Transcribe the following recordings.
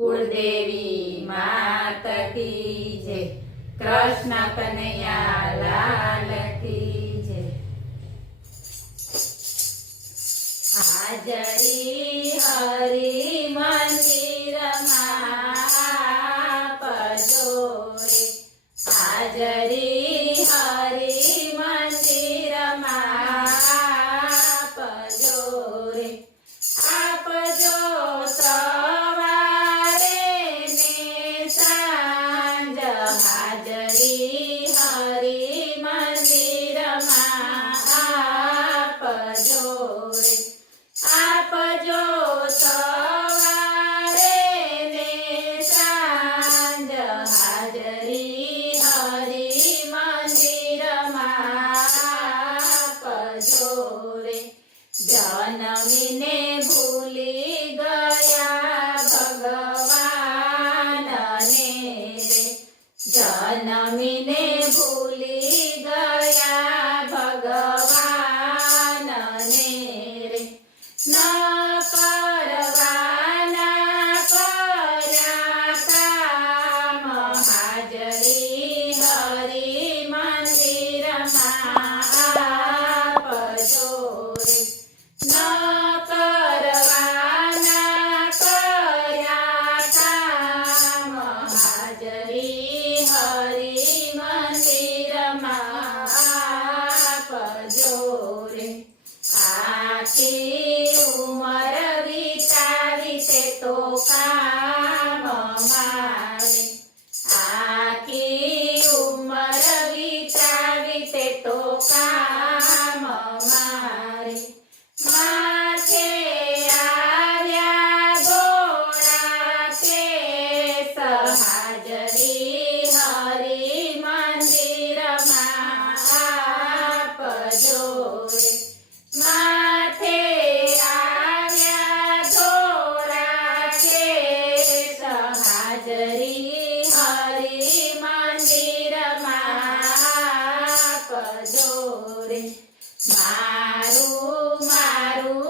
कुलदेवी मात की जय। कृष्ण कन्हैया लाल की जय। हाजरी हरि मंदिर पजोरे। हाजरी हरि मंदिर पजोरे। आपजो सवारे ने सांज। हाजरी हरि मंदिर पजोरे। आपजो सवारे ने सांज। हाजरी हरि मंदिर पजोरे। जनमीने भूली गया भगवान ने रे। जनमीने भूली गया भगवान ने रे। न करवाना कर्या काम। हाजरी हरि मंदिर पजोरे। न करवाना कर्या काम। हाजरी हरि मंदिर पजोरे। आखी उमर वितावी ते तो काम मारे। आखी उमर वितावी ते तो काम मारे। माथे आव्या गोळा केस। हाजरी हरि मंदिर पजोरे। माथे आव्या गोळा केस। हाजरी हरि मंदिर पजोरे। मारू मारू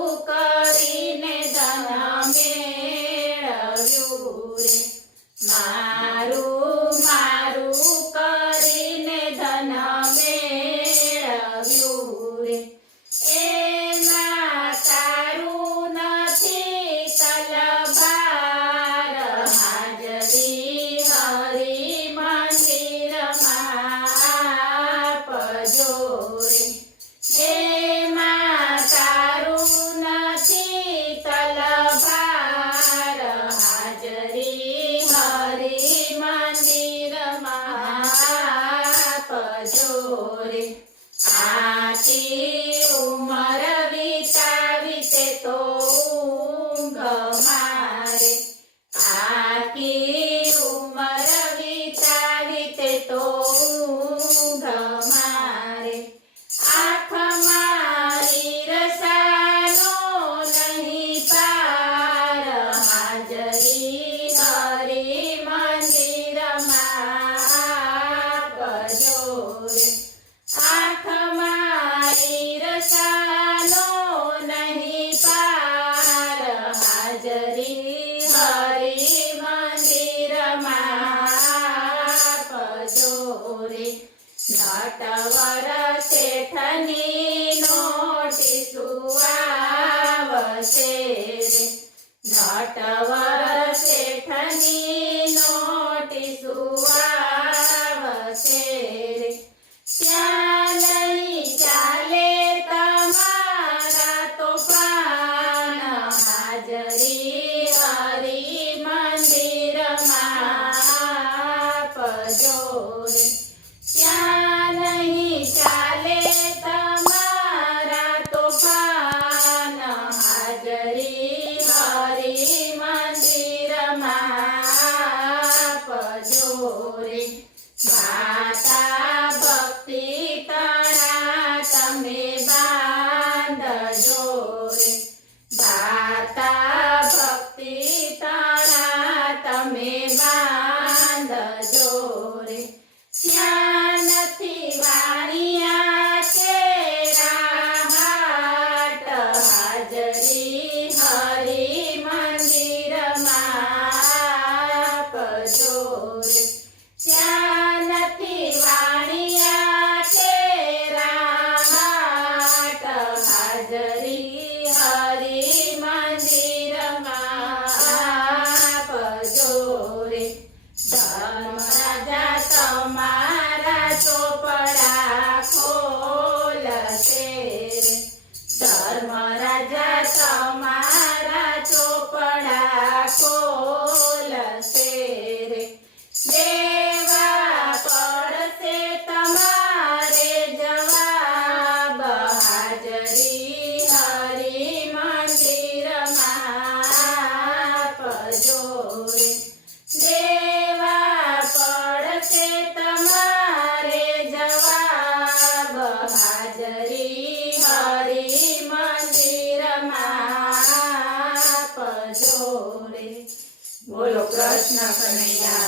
હાજરી હરી મંદિરમાં આપજો રે ધર્મરાજા તમારા ચોપડા ખોલશે રે ધર્મરાજા તમારા ચોપડા ખોલશે રે દેવા પડશે તમારે જવાબ હાજરી હરી મંદિરમાં આપજો રે દેવા પડશે તમારે જવાબ હાજરી હરી મંદિરમાં આપજો રે બોલો કૃષ્ણ કનૈયા